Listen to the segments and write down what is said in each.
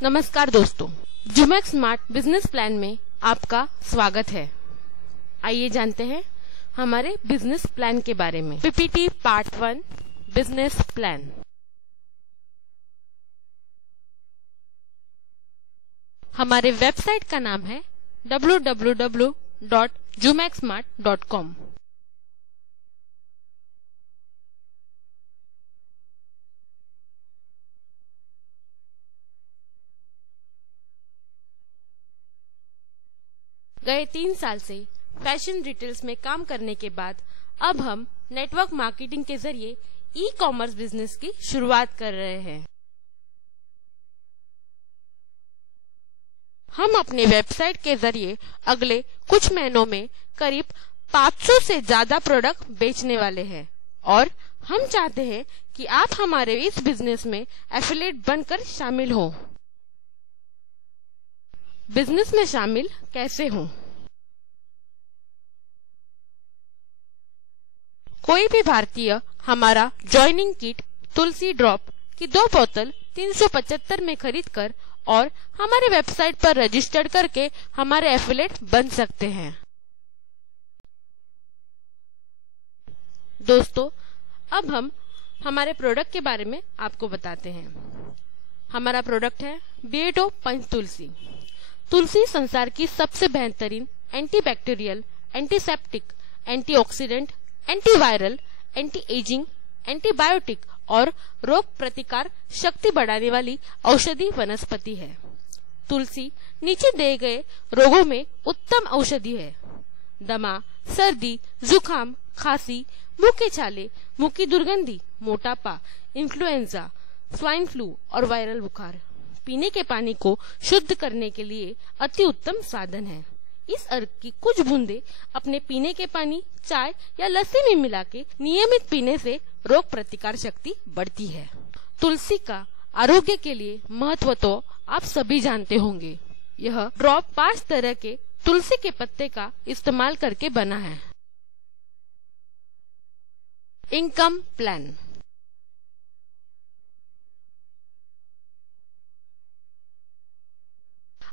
नमस्कार दोस्तों, जुमैक्स smart business plan में आपका स्वागत है। आइए जानते हैं हमारे बिजनेस प्लान के बारे में। PPT part 1 business plan. हमारे वेबसाइट का नाम है www.jumacsmart.com। गए 3 साल से फैशन रिटेल्स में काम करने के बाद अब हम नेटवर्क मार्केटिंग के जरिए ई कॉमर्स बिजनेस की शुरुआत कर रहे हैं। हम अपने वेबसाइट के जरिए अगले कुछ महीनों में करीब 500 से ज्यादा प्रोडक्ट बेचने वाले हैं और हम चाहते हैं कि आप हमारे इस बिजनेस में एफिलिएट बनकर शामिल हो। बिजनेस में शामिल कैसे हों? कोई भी भारतीय हमारा ज्वाइनिंग किट तुलसी ड्रॉप की 2 बोतल 375 में खरीदकर और हमारे वेबसाइट पर रजिस्टर्ड करके हमारे एफिलिएट बन सकते हैं। दोस्तों, अब हम हमारे प्रोडक्ट के बारे में आपको बताते हैं। हमारा प्रोडक्ट है बियर्डो पंच तुलसी। तुलसी संसार की सबसे बेहतरीन antibacterial, antiseptic, antioxidant, antiviral, anti ageing, antibiotic और रोग प्रतिकार शक्ति बढ़ाने वाली औषधि वनस्पति है। तुलसी नीचे दिए गए रोगों में उत्तम औषधि है। दमा, सर्दी, जुकाम, खांसी, मुंह के छाले, मुंह की दुर्गंधी, मोटापा, इन्फ्लुएंजा, स्वाइन फ्लू और वायरल बुखार पीने के पानी को शुद्ध करने के लिए अति उत्तम साधन है। इस अर्क की कुछ बूंदे अपने पीने के पानी, चाय या लस्सी में मिला के नियमित पीने से रोग प्रतिकार शक्ति बढ़ती है। तुलसी का आरोग्य के लिए महत्व तो आप सभी जानते होंगे। यह ड्रॉप 5 तरह के तुलसी के पत्ते का इस्तेमाल करके बना है। Income plan.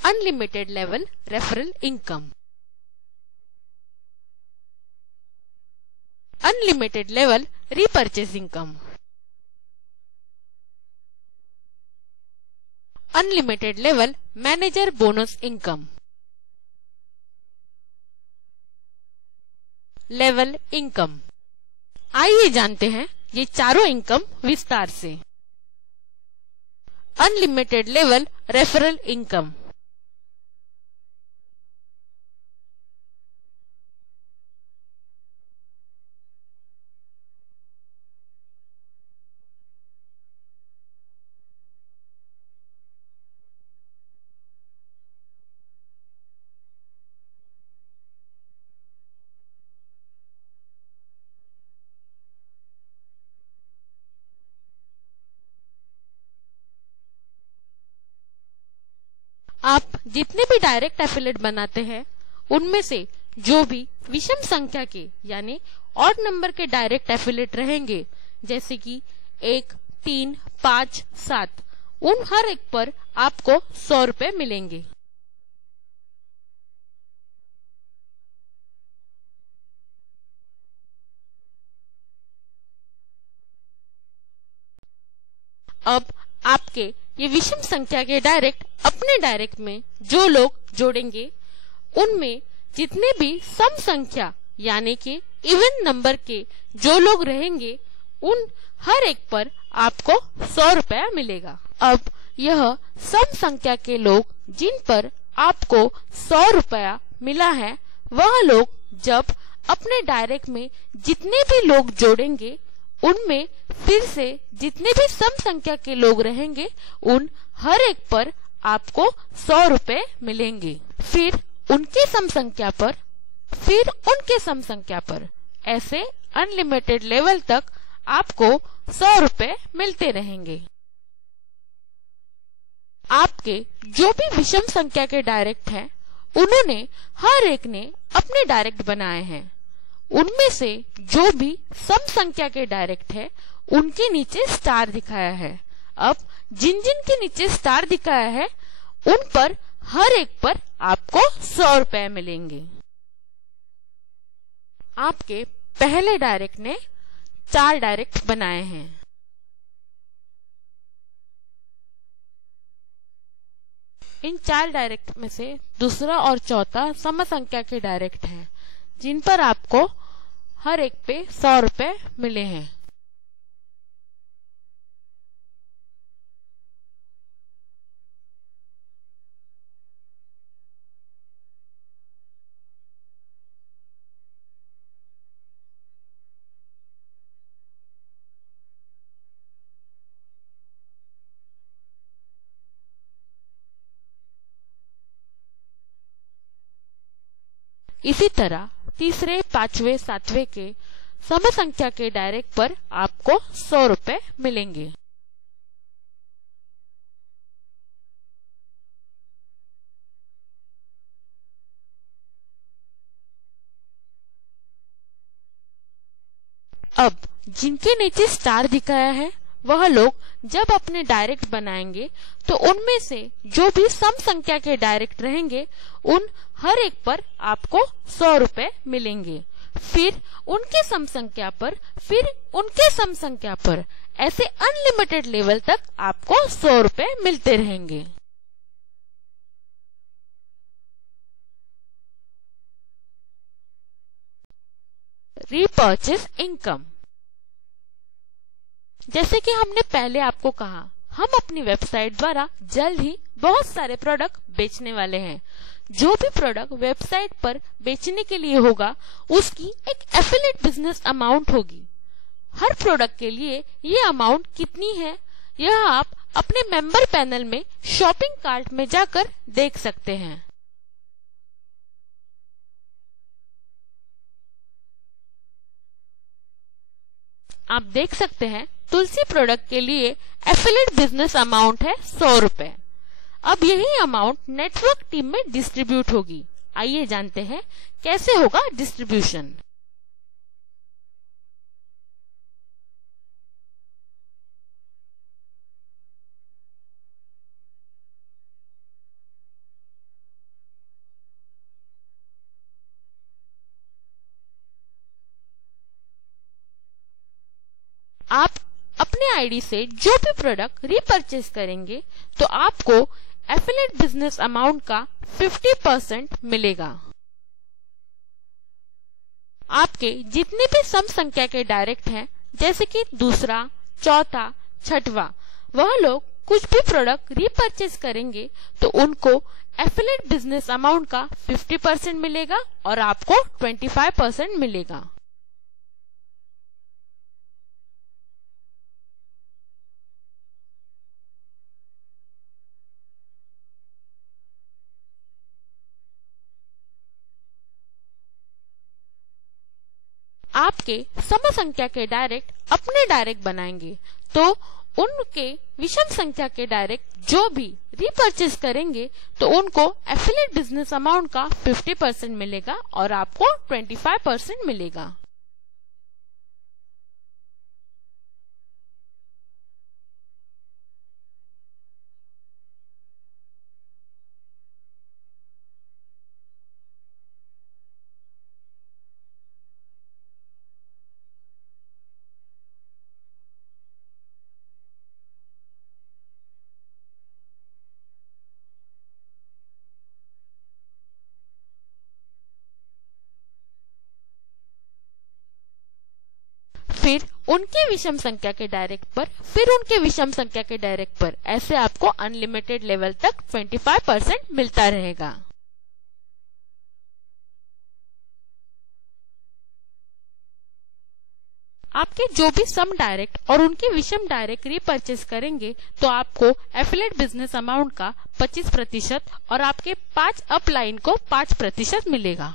Unlimited level referral income. Unlimited level repurchase income. Unlimited level manager bonus income. Level income. आइए जानते हैं ये चारों इनकम विस्तार से। Unlimited level referral income. आप जितने भी डायरेक्ट एफिलिएट बनाते हैं उनमें से जो भी विषम संख्या के यानी ऑड नंबर के डायरेक्ट एफिलिएट रहेंगे, जैसे कि 1, 3, 5, 7, उन हर एक पर आपको 100 रुपए मिलेंगे। अब आपके ये विषम संख्या के डायरेक्ट अपने डायरेक्ट में जो लोग जोड़ेंगे, उनमें जितने भी सम संख्या यानी कि इवन नंबर के जो लोग रहेंगे, उन हर एक पर आपको 100 रुपया मिलेगा। अब यह सम संख्या के लोग जिन पर आपको 100 रुपया मिला है, वह लोग जब अपने डायरेक्ट में जितने भी लोग जोड़ेंगे, उनमें फिर से जितने भी सम संख्या के लोग रहेंगे, उन हर एक पर आपको 100 रुपए मिलेंगे। फिर उनके सम संख्या पर, फिर उनके सम संख्या पर, ऐसे अनलिमिटेड लेवल तक आपको 100 रुपए मिलते रहेंगे। आपके जो भी विषम संख्या के डायरेक्ट हैं, उन्होंने हर एक ने अपने डायरेक्ट बनाए हैं। उनमें से जो भी सम संख्या के डायरेक्ट है, उनके नीचे स्टार दिखाया है। अब जिन जिन के नीचे स्टार दिखाया है उन पर हर एक पर आपको 100 रुपए मिलेंगे। आपके पहले डायरेक्ट ने 4 डायरेक्ट बनाए हैं। इन 4 डायरेक्ट में से दूसरा और चौथा सम संख्या के डायरेक्ट हैं, जिन पर आपको हर एक पे 100 रुपए मिले हैं। इसी तरह तीसरे, पांचवें, सातवें के सम संख्या के डायरेक्ट पर आपको 100 रुपए मिलेंगे। अब जिनके नीचे स्टार दिखाया है वह लोग जब अपने डायरेक्ट बनाएंगे तो उनमें से जो भी सम संख्या के डायरेक्ट रहेंगे उन हर एक पर आपको 100 रुपए मिलेंगे। फिर उनके सम संख्या पर, फिर उनके सम संख्या पर, ऐसे अनलिमिटेड लेवल तक आपको 100 रुपए मिलते रहेंगे। Repurchase income. जैसे कि हमने पहले आपको कहा, हम अपनी वेबसाइट द्वारा जल्द ही बहुत सारे प्रोडक्ट बेचने वाले हैं। जो भी प्रोडक्ट वेबसाइट पर बेचने के लिए होगा उसकी एक एफिलिएट बिजनेस अमाउंट होगी। हर प्रोडक्ट के लिए ये अमाउंट कितनी है यह आप अपने मेंबर पैनल में शॉपिंग कार्ट में जाकर देख सकते हैं। आप देख सकते हैं तुलसी प्रोडक्ट के लिए एफिलिएट बिजनेस अमाउंट है 100 रुपए। अब यही अमाउंट नेटवर्क टीम में डिस्ट्रीब्यूट होगी। आइए जानते हैं कैसे होगा डिस्ट्रीब्यूशन। आप अपने आईडी से जो भी प्रोडक्ट रीपरचेज करेंगे तो आपको एफिलिएट बिजनेस अमाउंट का 50% मिलेगा। आपके जितने भी सम संख्या के डायरेक्ट हैं, जैसे कि दूसरा, चौथा, छठवां, वह लोग कुछ भी प्रोडक्ट रीपरचेज करेंगे तो उनको एफिलिएट बिजनेस अमाउंट का 50% मिलेगा और आपको 25% मिलेगा। आपके सम संख्या के डायरेक्ट अपने डायरेक्ट बनाएंगे तो उनके विषम संख्या के डायरेक्ट जो भी रीपरचेज करेंगे तो उनको एफिलिएट बिजनेस अमाउंट का 50% मिलेगा और आपको 25% मिलेगा। फिर उनके विषम संख्या के डायरेक्ट पर, फिर उनके विषम संख्या के डायरेक्ट पर, ऐसे आपको अनलिमिटेड लेवल तक 25% मिलता रहेगा। आपके जो भी सम डायरेक्ट और उनके विषम डायरेक्ट रीपरचेज करेंगे तो आपको एफिलिएट बिजनेस अमाउंट का 25% और आपके 5 अपलाइन को 5% मिलेगा।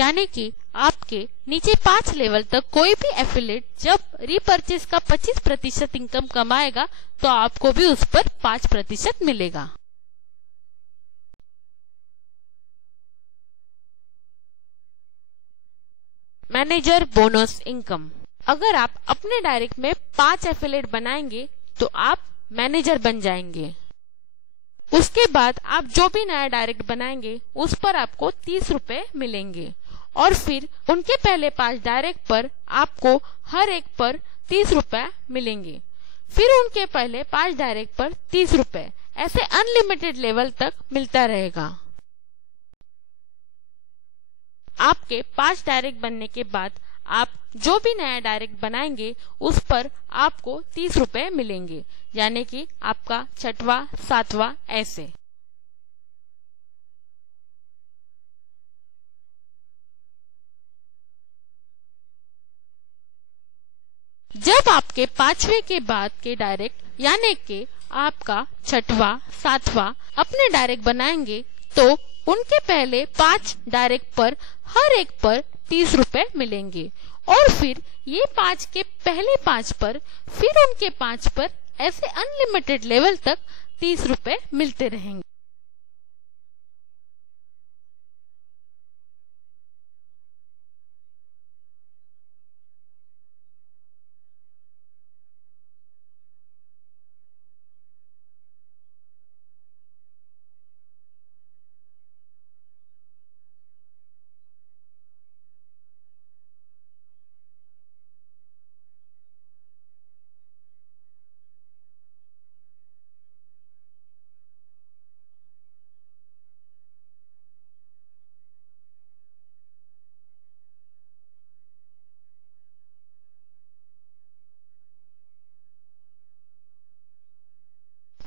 यानी कि आपके नीचे 5 लेवल तक कोई भी एफिलिएट जब रीपरचेज का 25% इनकम कमाएगा तो आपको भी उस पर 5% मिलेगा। Manager bonus income. अगर आप अपने डायरेक्ट में 5 एफिलिएट बनाएंगे तो आप मैनेजर बन जाएंगे। उसके बाद आप जो भी नया डायरेक्ट बनाएंगे उस पर आपको 30 रुपए मिलेंगे और फिर उनके पहले 5 डायरेक्ट पर आपको हर एक पर 30 रुपए मिलेंगे, फिर उनके पहले 5 डायरेक्ट पर 30 रुपए, ऐसे अनलिमिटेड लेवल तक मिलता रहेगा। आपके 5 डायरेक्ट बनने के बाद आप जो भी नया डायरेक्ट बनाएंगे उस पर आपको 30 रुपए मिलेंगे, यानी कि आपका 6वां 7वां ऐसे। जब आपके 5वें के बाद के डायरेक्ट यानी कि आपका 6वां 7वां अपने डायरेक्ट बनाएंगे तो उनके पहले 5 डायरेक्ट पर हर एक पर 30 रुपए मिलेंगे और फिर ये 5 के पहले 5 पर, फिर उनके 5 पर, ऐसे अनलिमिटेड लेवल तक 30 रुपए मिलते रहेंगे।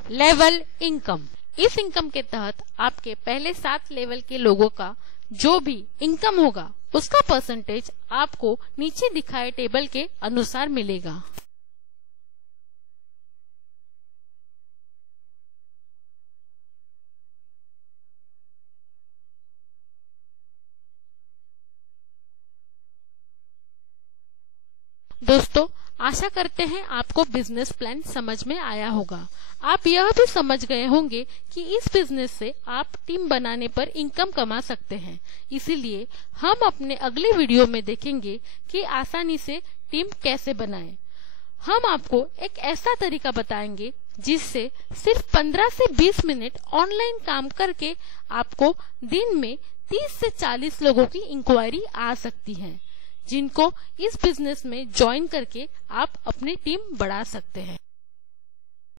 Level income. इस इनकम के तहत आपके पहले 7 लेवल के लोगों का जो भी इनकम होगा उसका परसेंटेज आपको नीचे दिखाए टेबल के अनुसार मिलेगा। दोस्तों, आशा करते हैं आपको बिजनेस प्लान समझ में आया होगा। आप यह भी समझ गए होंगे कि इस बिजनेस से आप टीम बनाने पर इनकम कमा सकते हैं। इसीलिए हम अपने अगले वीडियो में देखेंगे कि आसानी से टीम कैसे बनाएं। हम आपको एक ऐसा तरीका बताएंगे जिससे सिर्फ 15 से 20 मिनट ऑनलाइन काम करके आपको दिन में 30 से 40 लोगों की इंक्वायरी आ सकती है, जिनको इस बिजनेस में ज्वाइन करके आप अपनी टीम बढ़ा सकते हैं।